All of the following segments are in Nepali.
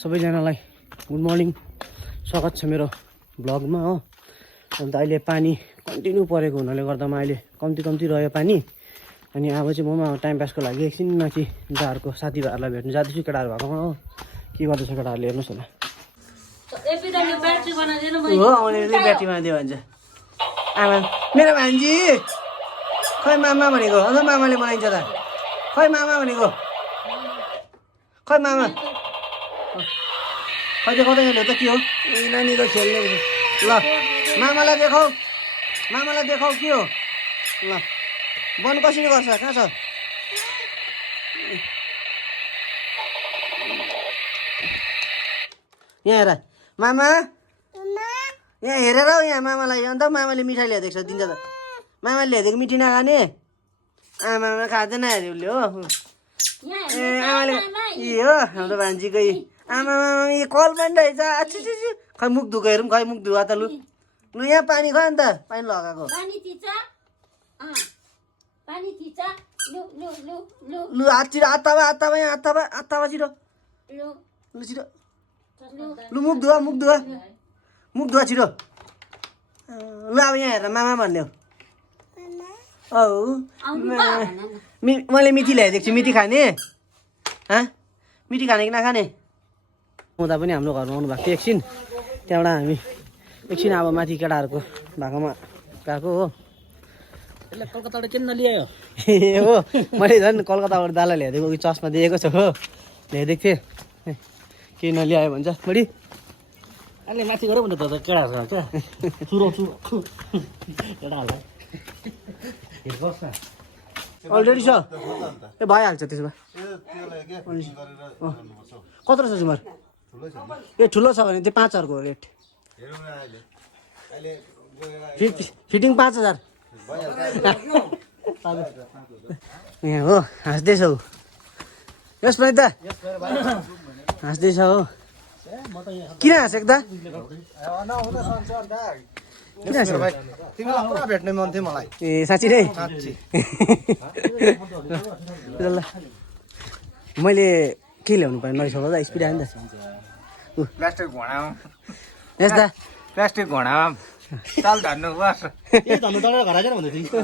सबैजनालाई गुड मर्निङ, स्वागत छ मेरो ब्लगमा हो। अन्त अहिले पानी कन्टिन्यू परेको हुनाले गर्दामा अहिले कम्ती रह्यो पानी। अनि अब चाहिँ म टाइम पासको लागि एकछिन माथि दाहरूको साथीभाइहरूलाई भेट्नु जाँदैछु, केटाहरू भएकोमा हो। के गर्दैछ केटाहरूले हेर्नुहोस् होला। हो आउने ब्याट्री बनाइदियो भन्छ। आमा मेरो भान्जी खै मामा भनेको, अन्त मामाले बनाइन्छ त। खै मामा भनेको, खै मामा खै देखाउँदैन ल्याउ त के हो। ए नानी त खेल्ने ल मामालाई देखाऊ, मामालाई देखाऊ के हो। ल बन कसरी गर्छ, कहाँ छ यहाँ हेर मामा, यहाँ हेरेर हौ यहाँ मामालाई। अन्त मामाले मिठाई ल्याइदिएको छ दिन्छ त। मामाले ल्याइदिएको मिठी नखाने, आमामा खाँदैन अरे उसले हो। ए आमाले ए हो हाम्रो भान्जीकै आमामा कल पनि रहेछ। अच्छी खै मुख धुको हेरौँ, खै मुख धुवा त लु लु यहाँ पानी खै अन्त पानी लगाएको लु हात छिरो, हात्तामा यहाँ हात्तामा छिरो लु छिरो लु मुख धुवा छिरो लु। अब यहाँ हेर मामा भन्ने औ मैले मिठी ल्याइदिएको छु। मिठी खाने मिठी खाने कि नखाने। हुँदा पनि हाम्रो घरमा आउनु भएको थियो एकछिन, त्यहाँबाट हामी एकछिन अब माथि केटाहरूको भएकोमा गएको हो। यसले कलकत्ताबाट किन नल्यायो? ए हो मैले झन् कलकत्ताबाट दाला ल्याइदिएको कि चस्मा दिएको छ हो, ल्याइदिएको थिएँ। केही नल्यायो भन्छ बढी अहिले माथि गऱ्यो भने त केटाहरू क्या चुरो केटाहरूलाई अलरेडी छ ए भइहाल्छ त्यसो भए। कत्रो छ जुमर? ए ठुलो छ भने चाहिँ 5,000को रेट। फिटिङ 5,000 यहाँ हो। हाँस्दैछौ यसमा त हाँस्दैछ हो। किन हाँसेको त? तिमीलाई भेट्ने मन थियो मलाई। ए साँच्ची नै ल मैले के ल्याउनु पर्ने नरिसाउ त स्पिड आयो नि त। प्लास्टिक घोडामा यस्ता प्लास्टिक घोडामा चाल धर्नु पर्छ। ए धनु डढेर घर आएन भन्दै थियो।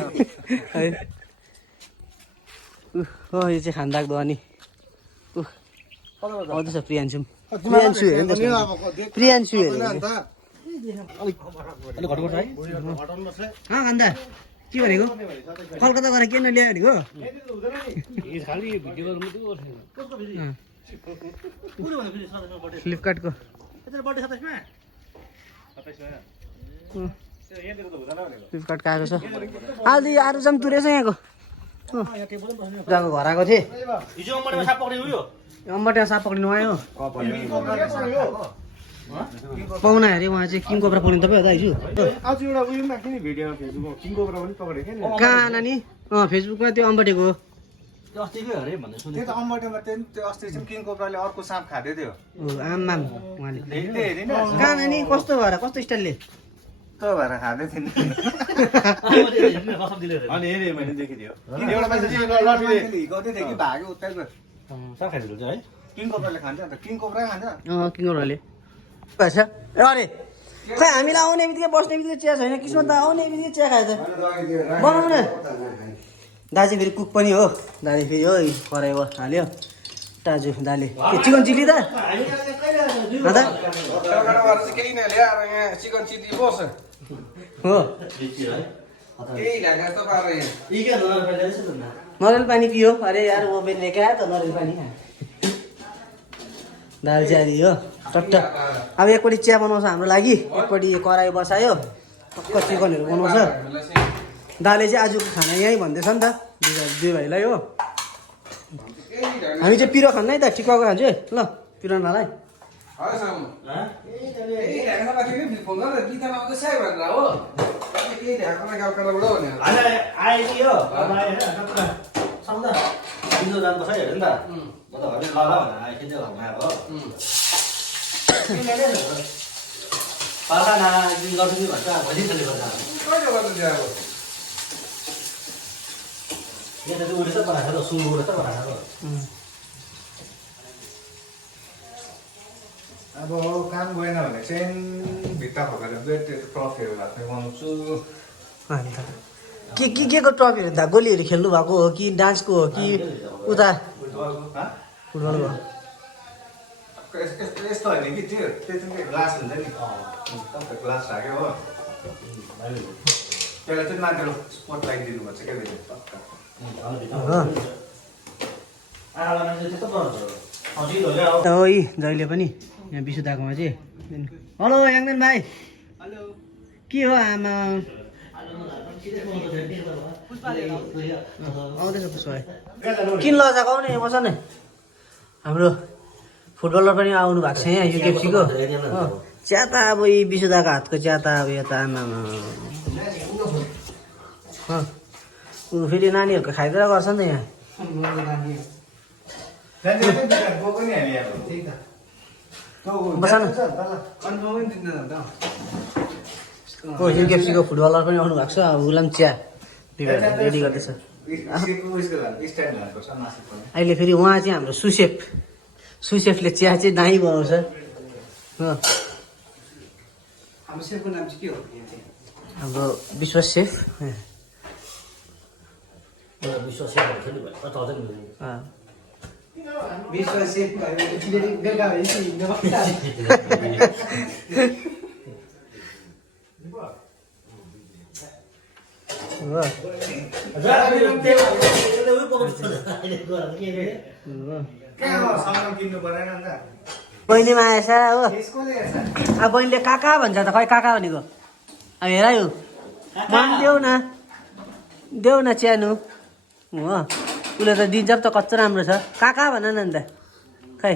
हो यो चाहिँ खानदाग्दो। अनि आउँदैछ प्रियान्सु हेर्नु नि प्रियान्सु हेर्नु घटघट है खान्दा के भनेको कलकत्ता गएर के नल्यायो भनेको। खालि भिडियो फ्लिपकार्टको फ्लिपकार्टको आएको छ। अहिले आएर चाहिँ तुरेछ यहाँको जग्गाको घर आएको थिएँ। हिजो अम्बटेमा साप पक्रिनु उयो अम्बटेमा साप पक्रिनु आयो पाहुना अरे उहाँ चाहिँ किङ कोब्रा पक्रिनु तपाईँ हो त हिजो। आज एउटा उयो राख्यो नि भिडियो फेसबुकमा किङ कोब्रा पनि पक्रेको नि। कहाँ नानी? फेसबुकमा त्यो अम्बटेको त्यो अस्तिकै अरे भन्दै सुने। त्यो त अम्बटेमा त्यो अस्ति चाहिँ किङ कोब्राले अर्को साँप खाँदै थियो। आमाम उहाँले हेरिन कहाँ नानी कस्तो भएर कस्तो स्टाइलले त्यो भएर खाँदै थिएन। अनि हेरेँ मैले देखिदियो एउटा मान्छे लटले हिर्काउँदै थियो कि भाग्यो उतै गयो। साप खाइदिन्छ है किङ कोब्राले खान्छ अन्त किङ कोब्रा खान्छ। किङ कोब्राले भएछ अरे खै हामीलाई आउने बित्तिकै बस्ने बित्तिकै चिया छैन। किस्मत त आउने बित्तिकै चिया खाएछ। बनाउन दाजु फेरि कुक पनि हो। दाले फेरि हो कराई हाल्यो दाजु दाले के चिकन चिल्ली त केही नल्याएर यहाँ चिकन चिल्ली बस्छ हो। केही ढाका जस्तो पारेर यहाँ नरिवल पानी पियो। अरे यार वो बेच्ने क्या त नरिवल पानी दाल चिया दियो टट्ट। अब एकपट्टि चिया बनाउँछ हाम्रो लागि, एकपट्टि कराई बसायो, टक्क चिकनहरू बनाउँछ। दाले चाहिँ आजको खाना यहीँ भन्दैछ नि त दुई भाइलाई हो। हामी चाहिँ पिरो खान्न है त, टिकाको खान्छु है ल पिरो नलाई। अब काम गएन भने चाहिँ भित्ता फकाएर ब्लेड ट्रफीहरू हातमा बनाउँछु अन्त के को ट्रफीहरू त गोलीहरू खेल्नु भएको हो कि डान्सको हो कि उता फुटबलको यस्तो होइन कि त्यो त्यतिकै ग्लास हुन्छ नि तपाईँ ग्लास राख्यो हो त्यसलाई चाहिँ मान्छेले स्पट लगाइदिनुपर्छ क्या है जहिले पनि यहाँ विशुद्धाकोमा चाहिँ हेलो याङदेन भाइ हेलो के हो आमा आउँदैछ पुष्पा भाइ किन लजाको आउने बस न हाम्रो फुटबलर पनि आउनु भएको छ यहाँ युकेएफसीको चिया त अब यी विशुद्धाको हातको चिया त अब यता आमामा फेरि नानीहरूको खाइदिएर गर्छ नि त यहाँ बस न युकेएफसीको फुटबलर पनि आउनु भएको छ अब उसलाई पनि चिया रेडी गर्दैछ अहिले फेरि उहाँ चाहिँ हाम्रो सुसेफले चिया चाहिँ दाही बनाउँछ हाम्रो सेफको नाम चाहिँ के हो हाम्रो विश्व सेफ बेलुका बहिनीमा आएछ हो अब बहिनीले काका भन्छ त खै काका भनेको अब हेर यो मन देऊ न च्यानु हो उसले त दिन्छ त कस्तो राम्रो छ काका भन न अन्त खै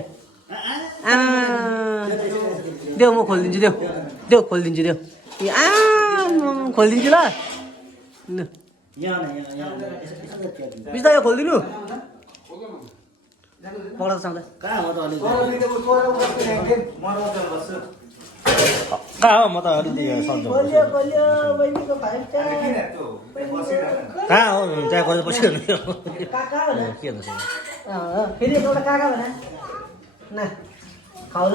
देऊ म खोलिदिन्छु देऊ खोलिदिन्छु देऊ खोलिदिन्छु ल बिस्तारै यो खोलिदिनु पक्रा साउँदा कहाँ हो म त अलिकति सन्चो कहाँ हो त्यहाँ गएर पछि के हुन्छ फेरि एउटा काका भन न खाउ ल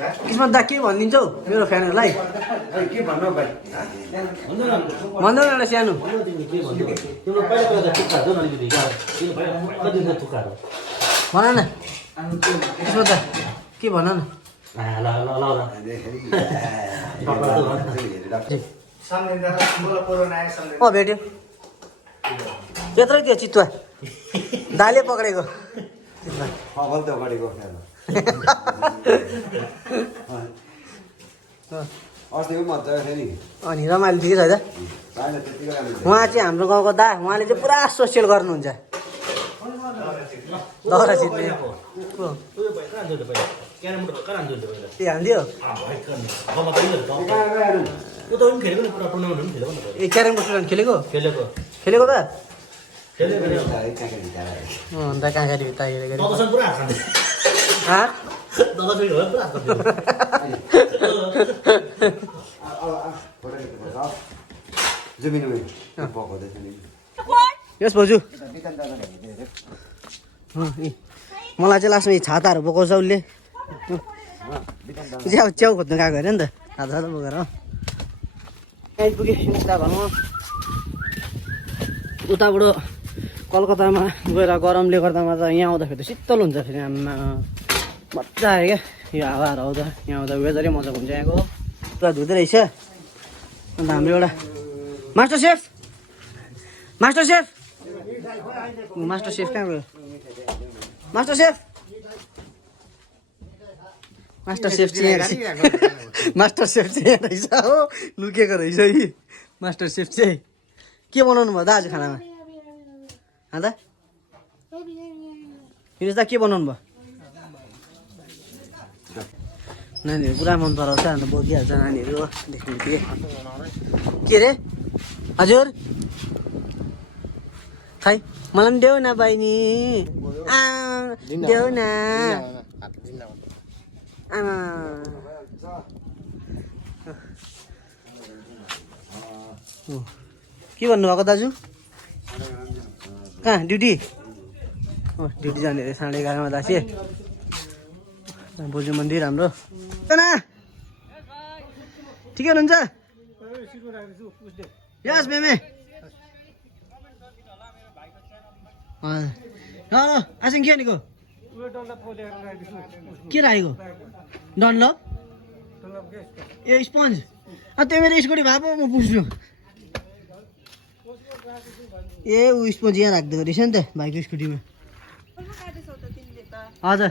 किस्मत दा के भनिदिन्छौ मेरो फ्यानहरूलाई के भन्नु भाइ भन्दैन एउटा सानो भन न किस्मत दा के भन न भेट्यो त्यत्रै त्यो चितुवा दाले पक्रेको अनि रमाइलो ठिकै छ उहाँ चाहिँ हाम्रो गाउँको दा उहाँले चाहिँ पुरा सोसियल गर्नुहुन्छ दौरा जित्ने के हान्दियो ए क्यारमको टुर्नामेन्ट खेलेको खेलेको त अन्त काँखारी भित्ता हेरेको यस भाउजू मलाई चाहिँ लास्टमा छाताहरू बोकाउँछ उसले च्याउ खोज्नु गएको अरे नि त छाता बोकेर आइपुगेँ यता भनौँ उताबाट कलकत्तामा गएर गरमले गर्दामा त यहाँ आउँदाखेरि त शीतल हुन्छ फेरि आमा मजा आयो क्या यो हावाहरू आउँदा यहाँ आउँदा वेदरै मजाको हुन्छ यहाँको पुरा धुँदो रहेछ अन्त हाम्रो एउटा मास्टर सेफ कहाँ गयो मास्टर सेफ चाहिँ मास्टर सेफ चाहिँ यहाँ रहेछ हो लुकेको रहेछ है मास्टर सेफ चाहिँ के बनाउनु भयो दाजु खानामा अन्त फिनिस दा के बनाउनु भयो नानीहरू पुरा मन पराउँछ अन्त बोकिहाल्छ नानीहरू देख्नु के अरे हजुर खै मलाई पनि देऊ न बहिनी देऊ न आमा के भन्नुभएको दाजु कहाँ ड्युटी ड्युटी जाने अरे 11:30 दासी बोजू मन्दिर हाम्रो ठिकै हुनुहुन्छ यस मेमे आसिङ के भनेको के राखेको डनलप ए स्पन्ज त्यो मेरो स्कुटी भए पो म पुग्छु ए ऊ स्पन्ज यहाँ राखिदिएको रहेछ नि त भाइको स्कुटीमा हजुर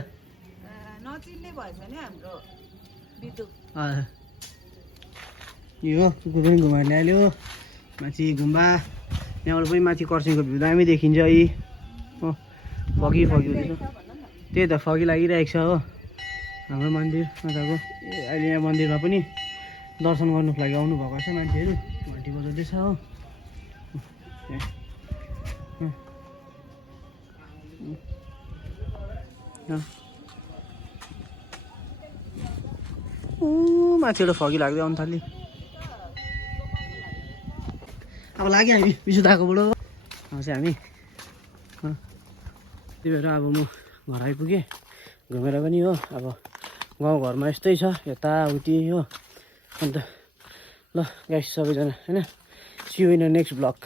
यो कुकुर पनि घुमाएर ल्यायो माथि गुम्बा यहाँबाट पनि माथि कर्सियङको भ्यू दामी देखिन्छ है हो फगी हुँदैछ त्यही त फगी लागिरहेको छ हो हाम्रो मन्दिर माताको अहिले यहाँ मन्दिरमा पनि दर्शन गर्नुको लागि आउनु भएको छ मान्छेहरू घन्टी बजाउँदैछ हो माथिबाट फगी लाग्दै आउनु थाल्यो अब लाग्यो हामी विशुद्धाकोबाट चाहिँ हामी त्यही भएर अब म घर आइपुगेँ घुमेर पनि हो अब गाउँघरमा यस्तै छ यताउति हो अन्त ल गाइस सबैजना होइन see you in next blog.